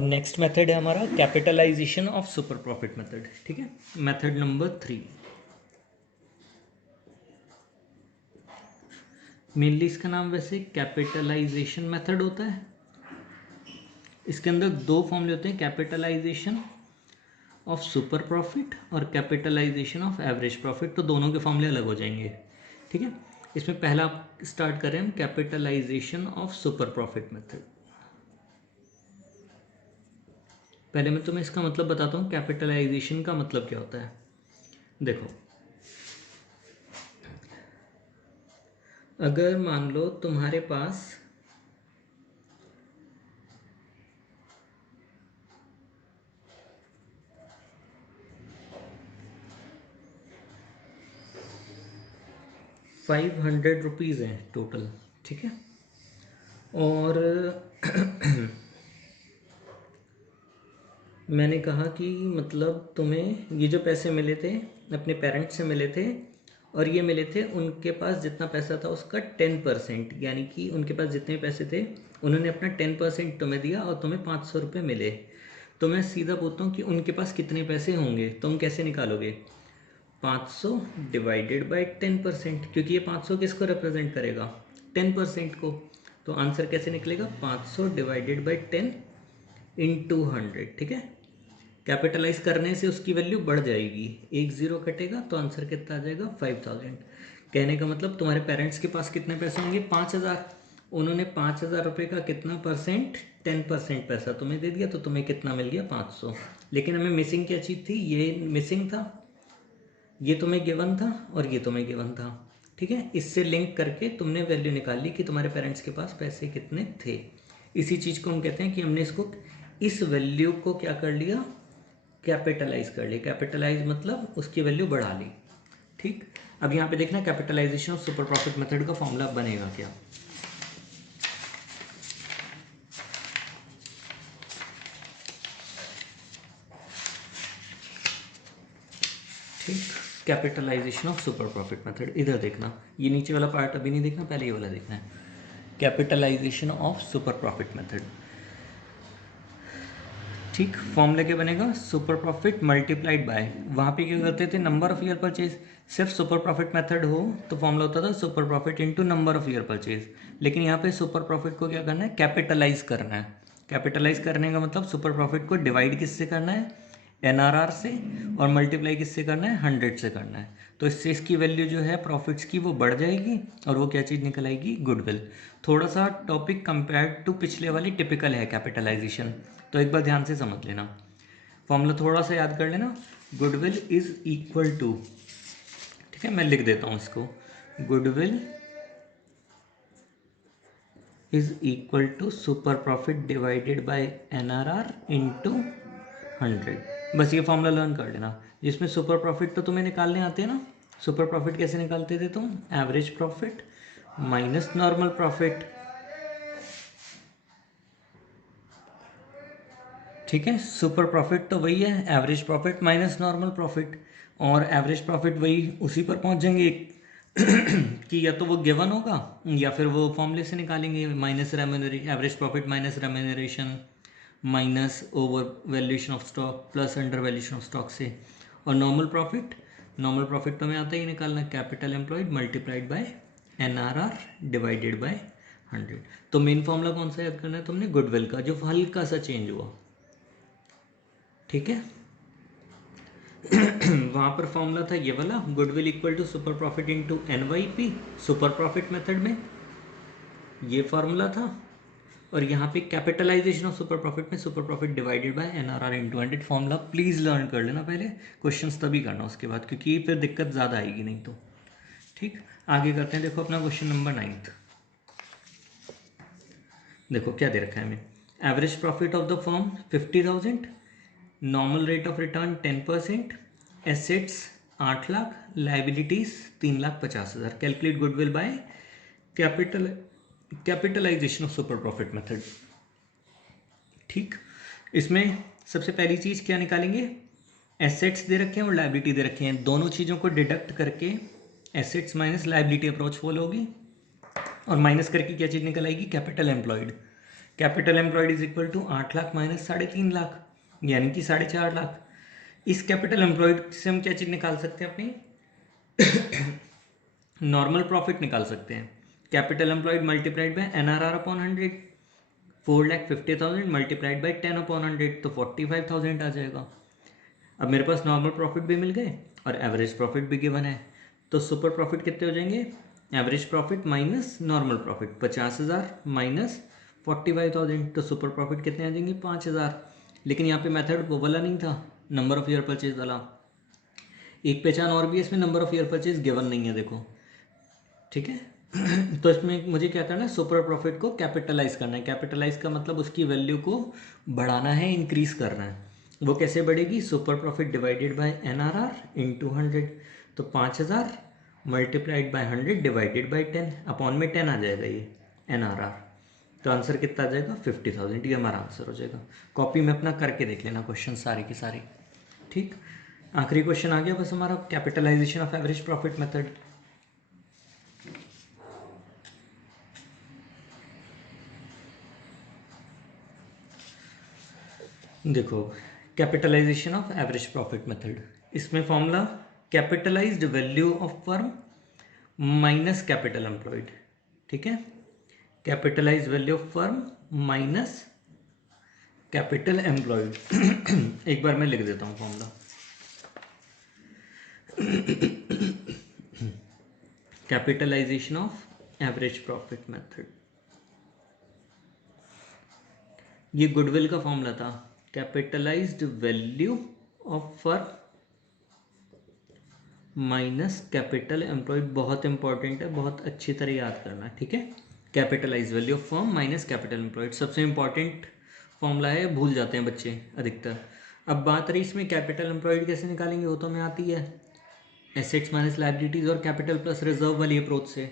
Next method है हमारा capitalization of super profit method. ठीक है, मेथड नंबर 3। मेनली इसका नाम वैसे कैपिटलाइजेशन मेथड होता है। इसके अंदर दो फॉर्मूले होते हैं, कैपिटलाइजेशन ऑफ सुपर प्रॉफिट और कैपिटलाइजेशन ऑफ एवरेज प्रॉफिट। तो दोनों के फॉर्मूले अलग हो जाएंगे। ठीक है, इसमें पहला स्टार्ट करें हम capitalization of super profit method. पहले मैं तुम्हें इसका मतलब बताता हूँ, कैपिटलाइजेशन का मतलब क्या होता है। देखो, अगर मान लो तुम्हारे पास ₹500 हैं टोटल, ठीक है, और मैंने कहा कि मतलब तुम्हें ये जो पैसे मिले थे अपने पेरेंट्स से मिले थे, और ये मिले थे उनके पास जितना पैसा था उसका 10%, यानी कि उनके पास जितने पैसे थे उन्होंने अपना 10% तुम्हें दिया और तुम्हें ₹500 मिले। तो मैं सीधा पूछता हूँ कि उनके पास कितने पैसे होंगे, तुम कैसे निकालोगे? 500 डिवाइडेड बाई 10%, क्योंकि ये 500 किसको रिप्रेजेंट करेगा? 10% को। तो आंसर कैसे निकलेगा? 500 डिवाइडेड बाई 10 इंटू 100। ठीक है, कैपिटलाइज करने से उसकी वैल्यू बढ़ जाएगी, एक जीरो कटेगा तो आंसर कितना आ जाएगा? 5000। कहने का मतलब तुम्हारे पेरेंट्स के पास कितने पैसे होंगे? 5000। उन्होंने 5000 रुपये का कितना परसेंट? 10% पैसा तुम्हें दे दिया, तो तुम्हें कितना मिल गया? 500। लेकिन हमें मिसिंग क्या चीज़ थी? ये मिसिंग था, ये तुम्हें गिवन था और ये तुम्हें गिवन था। ठीक है, इससे लिंक करके तुमने वैल्यू निकाल ली कि तुम्हारे पेरेंट्स के पास पैसे कितने थे। इसी चीज़ को हम कहते हैं कि हमने इसको, इस वैल्यू को क्या कर लिया? कैपिटलाइज कर ली। कैपिटलाइज मतलब उसकी वैल्यू बढ़ा ली। ठीक, अब यहाँ पे देखना capitalization of super profit method का फॉर्मूला बनेगा क्या। ठीक, capitalization of super profit method, इधर देखना, ये नीचे वाला पार्ट अभी नहीं देखना, पहले ये वाला देखना है। Capitalization of super profit method. ठीक, फॉर्मूला क्या बनेगा? सुपर प्रॉफिट मल्टीप्लाइड बाय, वहाँ पे क्या करते थे? Number of year purchase. सिर्फ सुपर प्रॉफिट मेथड हो तो फॉर्मूला होता था super profit into number of year purchase. लेकिन यहाँ पे सुपर प्रॉफिट को क्या करना है? कैपिटलाइज करना है। कैपिटलाइज करने का मतलब सुपर प्रॉफिट को डिवाइड किससे करना है? एनआरआर से, और मल्टीप्लाई किससे करना है? 100 से करना है। तो इससे इसकी वैल्यू जो है प्रॉफिट्स की वो बढ़ जाएगी, और वो क्या चीज़ निकल आएगी? गुडविल। थोड़ा सा टॉपिक कंपेयर टू पिछले वाली टिपिकल है कैपिटलाइजेशन, तो एक बार ध्यान से समझ लेना। फॉर्मूला थोड़ा सा याद कर लेना। गुडविल इज इक्वल टू, ठीक है मैं लिख देता हूँ इसको, goodwill is equal to super profit divided by NRR into 100। बस ये फॉर्मूला लर्न कर लेना, जिसमें सुपर प्रॉफिट तो तुम्हें निकालने आते हैं ना। सुपर प्रॉफिट कैसे निकालते थे तुम? Average profit minus normal profit. ठीक है, सुपर प्रॉफिट तो वही है, average profit minus normal profit, और एवरेज प्रॉफिट वही उसी पर पहुंच जाएंगे कि या तो वो गिवन होगा या फिर वो फॉर्मूले से निकालेंगे, minus remuneration, average profit minus remuneration minus over valuation of stock plus under valuation of stock से। और नॉर्मल प्रॉफिट, नॉर्मल प्रॉफिट तो हमें आता ही निकालना, capital employed multiplied by NRR divided by 100। तो मेन फॉर्मूला कौन सा याद करना है तुमने? गुडविल का, जो हल्का सा चेंज हुआ। ठीक है वहाँ पर फॉर्मूला था ये वाला, goodwill equal to super profit into NYP, super profit method में ये फॉर्मूला था। और यहाँ पे कैपिटलाइजेशन ऑफ सुपर प्रॉफिट में super profit divided by NRR into 100। Formula please learn कर लेना पहले, क्वेश्चंस तभी करना उसके बाद, क्योंकि फिर दिक्कत ज़्यादा आएगी नहीं तो। ठीक, आगे करते हैं। देखो अपना क्वेश्चन नंबर 9। देखो क्या दे रखा है हमें, average profit of the firm 50,000, normal rate of return 10%, assets 8 lakh, liabilities 3,50,000। Calculate goodwill by capitalization of super profit method. ठीक, इसमें सबसे पहली चीज़ क्या निकालेंगे? एसेट्स दे रखे हैं और लाइबिलिटी दे रखे हैं, दोनों चीज़ों को डिडक्ट करके assets minus liability approach follow होगी, और माइनस करके क्या चीज़ निकल आएगी? Capital employed. Capital employed is equal to 8 lakh minus 3.5 lakh, यानी कि 4.5 लाख। इस कैपिटल एम्प्लॉयड से हम क्या चीज़ निकाल सकते हैं, अपनी नॉर्मल प्रॉफिट निकाल सकते हैं। Capital employed multiplied by NRR upon 100, 4,50,000 multiplied by 10 upon 100, तो 45,000 आ जाएगा। अब मेरे पास नॉर्मल प्रॉफिट भी मिल गए और एवरेज प्रॉफिट भी गिवन है, तो सुपर प्रॉफिट कितने हो जाएंगे, average profit minus normal profit, 50,000 minus 45,000, तो सुपर प्रॉफिट कितने आ जाएंगे, 5,000। लेकिन यहाँ पे मेथड वो वाला नहीं था, नंबर ऑफ ईयर परचेज वाला। एक पहचान और भी है इसमें, number of year purchase given नहीं है, देखो, ठीक है। तो इसमें मुझे क्या करना है, सुपर प्रॉफिट को कैपिटलाइज करना है। कैपिटलाइज का मतलब उसकी वैल्यू को बढ़ाना है, इंक्रीज करना है। वो कैसे बढ़ेगी, super profit divided by NRR into 100, तो 5,000 multiplied by 100 divided bye 10, upon में 10 आ जाएगा ये NRR, तो आंसर कितना आ जाएगा, 50,000। ये हमारा आंसर हो जाएगा। कॉपी में अपना करके देख लेना क्वेश्चन सारे के सारे, ठीक। आखिरी क्वेश्चन आ गया बस हमारा, capitalization of average profit method. देखो, capitalization of average profit method, इसमें formula capitalized value of firm minus capital employed, ठीक है। Capitalized value of firm minus capital employed. एक बार मैं लिख देता हूँ formula. Capitalization of average profit method, ये गुडविल का फॉर्मूला था, capitalized value of firm minus capital employed. बहुत इंपॉर्टेंट है, बहुत अच्छी तरह याद करना, ठीक है। Capitalize value of firm minus capital employed सबसे इंपॉर्टेंट फॉर्मूला है, भूल जाते हैं बच्चे अधिकतर। अब बात रही इसमें कैपिटल एम्प्लॉयड कैसे निकालेंगे, वो तो हमें आती है, एसेट्स माइनस लायबिलिटीज और कैपिटल प्लस रिजर्व वाली अप्रोच से।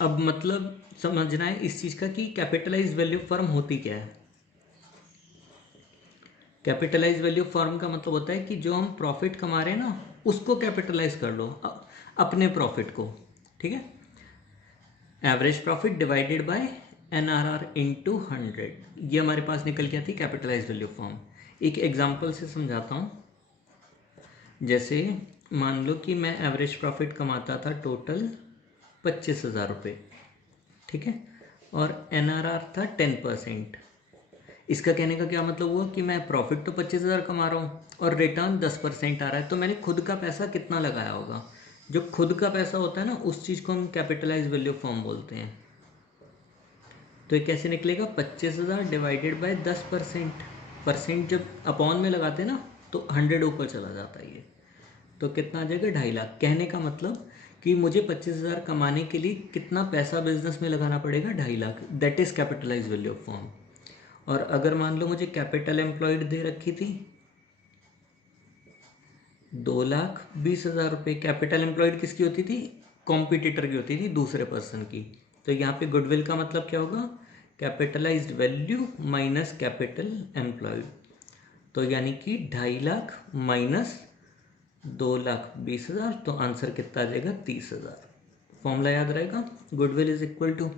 अब मतलब समझना है इस चीज़ का कि कैपिटलाइज वैल्यू ऑफ फर्म होती क्या है। कैपिटलाइज वैल्यू ऑफ फर्म का मतलब होता है कि जो हम प्रॉफिट कमा रहे हैं ना, उसको कैपिटलाइज कर लो, अपने प्रॉफिट को, ठीक है। Average profit divided by NRR into 100, ये हमारे पास निकल के आती कैपिटलाइज वैल्यू ऑफ फर्म। एक एग्जांपल से समझाता हूँ। जैसे मान लो कि मैं एवरेज प्रॉफिट कमाता था टोटल 25,000 रुपये, ठीक है, और NRR था 10%। इसका कहने का क्या मतलब हुआ कि मैं प्रॉफिट तो 25,000 कमा रहा हूँ और रिटर्न 10% आ रहा है, तो मैंने खुद का पैसा कितना लगाया होगा। जो खुद का पैसा होता है ना, उस चीज़ को हम कैपिटलाइज वैल्यू ऑफ फर्म बोलते हैं। तो ये कैसे निकलेगा, 25,000 डिवाइडेड बाय 10%। परसेंट जब अपॉन में लगाते हैं ना, तो 100 ऊपर चला जाता है ये, तो कितना आ जाएगा, 2.5 लाख। कहने का मतलब कि मुझे 25,000 कमाने के लिए कितना पैसा बिजनेस में लगाना पड़ेगा, 2.5 lakh. That is capitalize value of firm. और अगर मान लो मुझे कैपिटल एम्प्लॉयड दे रखी थी 2,20,000 रुपये, कैपिटल एम्प्लॉयड किसकी होती थी, कॉम्पिटिटर की होती थी, दूसरे पर्सन की। तो यहाँ पे गुडविल का मतलब क्या होगा, capitalised value minus capital employed, तो यानी कि 2.5 लाख माइनस 2,20,000, तो आंसर कितना आ जाएगा, 30,000। फॉर्मूला याद रहेगा, goodwill is equal to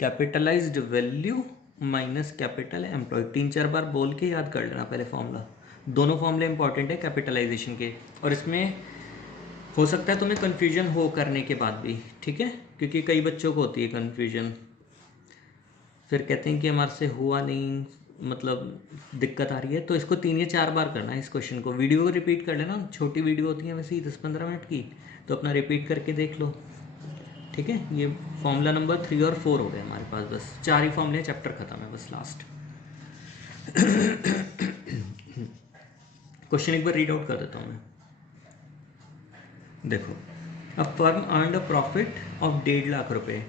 capitalized value minus capital employed. 3-4 बार बोल के याद कर लेना पहले फॉर्मूला। दोनों फॉर्मूले इंपॉर्टेंट है कैपिटलाइजेशन के, और इसमें हो सकता है तुम्हें कन्फ्यूजन हो करने के बाद भी, ठीक है, क्योंकि कई बच्चों को होती है कन्फ्यूजन, फिर कहते हैं कि हमारे से हुआ नहीं, मतलब दिक्कत आ रही है। तो इसको 3 या 4 बार करना है इस क्वेश्चन को, वीडियो को रिपीट कर लेना, छोटी वीडियो होती है वैसे ही 10-15 मिनट की, तो अपना रिपीट करके देख लो, ठीक है। ये फॉर्मूला नंबर 3 और 4 हो गए हमारे पास, बस 4 ही फॉर्मूले, चैप्टर खत्म है बस लास्ट। क्वेश्चन एक बार रीड आउट कर देता हूँ मैं। देखो, अब firm earn a profit of 1.5 lakh रुपये।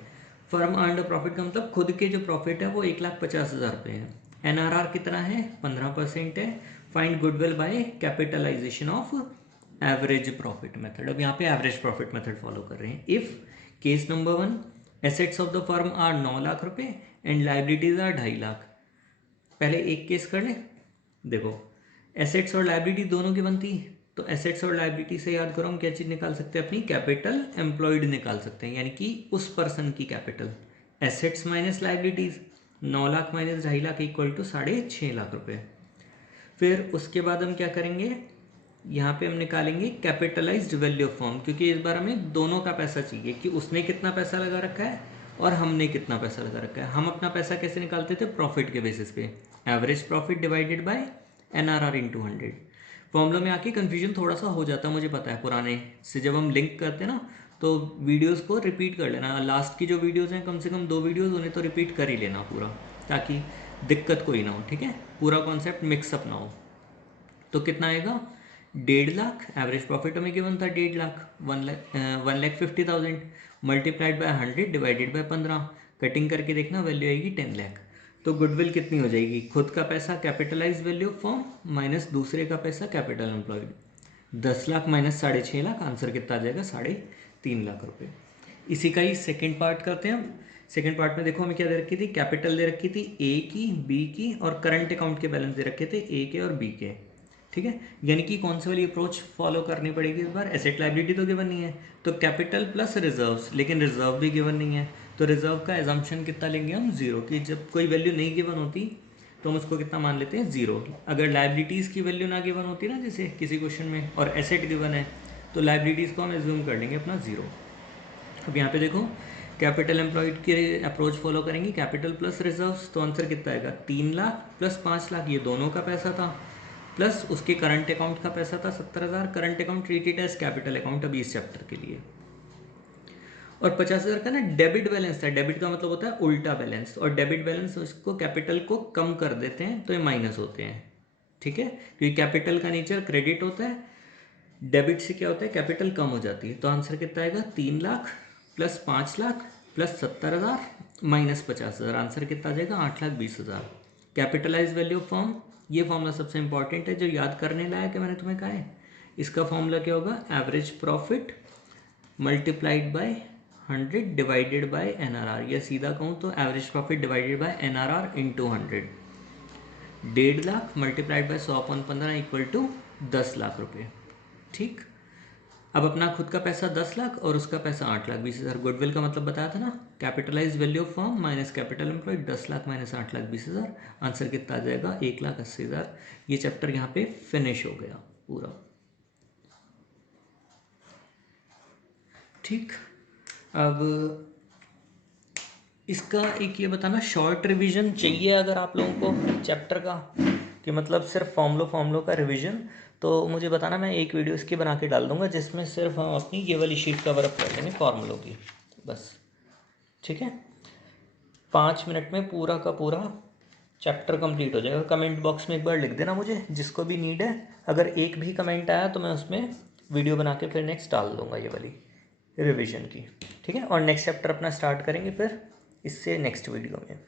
फर्म अर्न अ प्रॉफिट का मतलब खुद के जो प्रॉफिट है वो 1,50,000 रुपये है। NRR कितना है, 15% है। Find goodwill by capitalization of average profit method. अब यहाँ पे एवरेज प्रॉफिट मेथड फॉलो कर रहे हैं। If case number 1, assets of the firm are 9 lakh रुपये एंड लाइबिलिटीज आर 2.5 लाख। पहले एक केस कर लें। देखो, एसेट्स और लाइबिलिटी दोनों की बनती है, तो एसेट्स और लाइबिलिटी से याद करो हम क्या चीज़ निकाल सकते हैं, अपनी कैपिटल एम्प्लॉयड निकाल सकते हैं, यानी कि उस पर्सन की capital, assets minus liabilities, 9 lakh minus 2.5 lakh equal to 6.5 lakh रुपए। फिर उसके बाद हम क्या करेंगे, यहाँ पे हम निकालेंगे कैपिटलाइज्ड वैल्यू ऑफ फॉर्म, क्योंकि इस बार हमें दोनों का पैसा चाहिए कि उसने कितना पैसा लगा रखा है और हमने कितना पैसा लगा रखा है। हम अपना पैसा कैसे निकालते थे, प्रॉफिट के बेसिस पे, average profit divided by NRR into 100। Formula में आके कन्फ्यूजन थोड़ा सा हो जाता है, मुझे पता है, पुराने से जब हम लिंक करते हैं ना, तो वीडियोस को रिपीट कर लेना। लास्ट की जो वीडियोस हैं, कम से कम 2 वीडियोस उन्हें तो रिपीट कर ही लेना पूरा, ताकि दिक्कत कोई ना हो, ठीक है, पूरा कॉन्सेप्ट मिक्सअप ना हो। तो कितना आएगा, 1.5 लाख, एवरेज प्रॉफिट हमें गिवन था 1.5 lakh, 1,50,000 multiplied by 100 divided bye 15, cutting करके देखना वैल्यू आएगी 10 लाख। तो गुडविल कितनी हो जाएगी, खुद का पैसा capitalize value of form minus दूसरे का पैसा capital employed, 10 lakh minus 6.5 lakh, answer कितना आ जाएगा, 3.5 लाख रुपए। इसी का ही सेकेंड पार्ट करते हैं हम। सेकेंड पार्ट में देखो हमें क्या दे रखी थी, कैपिटल दे रखी थी ए की, बी की, और करंट अकाउंट के बैलेंस दे रखे थे ए के और बी के, ठीक है। यानी कि कौन सी वाली अप्रोच फॉलो करनी पड़ेगी इस बार, एसेट लाइबिलिटी तो गिवन नहीं है, तो कैपिटल प्लस रिजर्व्स, लेकिन रिजर्व भी गिवन नहीं है, तो रिजर्व का एजम्पशन कितना लेंगे हम, 0, कि जब कोई वैल्यू नहीं गिवन होती तो हम उसको कितना मान लेते हैं, 0। अगर लाइबिलिटीज़ की वैल्यू ना गिवन होती ना, जैसे किसी क्वेश्चन में, और एसेट गिवन है, तो लाइबिलिटीज़ को हम एज्यूम कर लेंगे अपना 0। अब यहाँ पे देखो, कैपिटल एम्प्लॉयड की अप्रोच फॉलो करेंगे, कैपिटल प्लस रिजर्व्स, तो आंसर कितना आएगा, 3 लाख प्लस 5 लाख, ये दोनों का पैसा था, प्लस उसके करंट अकाउंट का पैसा था 70,000, current account treated as capital account अभी इस चैप्टर के लिए, और 50,000 का ना डेबिट बैलेंस था। डेबिट का मतलब होता है उल्टा बैलेंस, और डेबिट बैलेंस उसको कैपिटल को कम कर देते हैं तो ये माइनस होते हैं, ठीक है, क्योंकि कैपिटल का नेचर क्रेडिट होता है, डेबिट से क्या होता है, कैपिटल कम हो जाती है। तो आंसर कितना आएगा, 3 lakh plus 5 lakh plus 70,000 minus 50,000, answer कितना आ जाएगा, 8,20,000। कैपिटलाइज वैल्यू ऑफ फॉर्म, ये फॉर्मूला सबसे इंपॉर्टेंट है जो याद करने लायक है, मैंने तुम्हें कहा है। इसका फॉर्मूला क्या होगा, average profit multiplied by 100 divided by NRR, या सीधा कहूँ तो average profit divided by NRR into 100, 1.5 lakh multiplied by 100/15 equal to 10 lakh रुपये, ठीक। अब अपना खुद का पैसा 10 लाख और उसका पैसा 8,20,000, गुडविल का मतलब बताया था ना, capitalize value of form minus capital employed, 10 lakh minus 8,20,000, answer कितना आ जाएगा, 1,80,000। ये चैप्टर यहाँ पे फिनिश हो गया पूरा, ठीक। अब इसका एक ये बताना, शॉर्ट रिवीजन चाहिए अगर आप लोगों को चैप्टर का, कि मतलब सिर्फ फॉर्मूलों का रिवीजन, तो मुझे बताना, मैं एक वीडियो इसकी बना के डाल दूंगा जिसमें सिर्फ हम अपनी ये वाली शीट कवर अप कर लेंगे फॉर्मूलों की, बस, ठीक है। 5 मिनट में पूरा का पूरा चैप्टर कंप्लीट हो जाएगा। कमेंट बॉक्स में एक बार लिख देना मुझे, जिसको भी नीड है, अगर एक भी कमेंट आया तो मैं उसमें वीडियो बना के फिर नेक्स्ट डाल दूंगा ये वाली रिवीजन की, ठीक है। और नेक्स्ट चैप्टर अपना स्टार्ट करेंगे फिर इससे नेक्स्ट वीडियो में।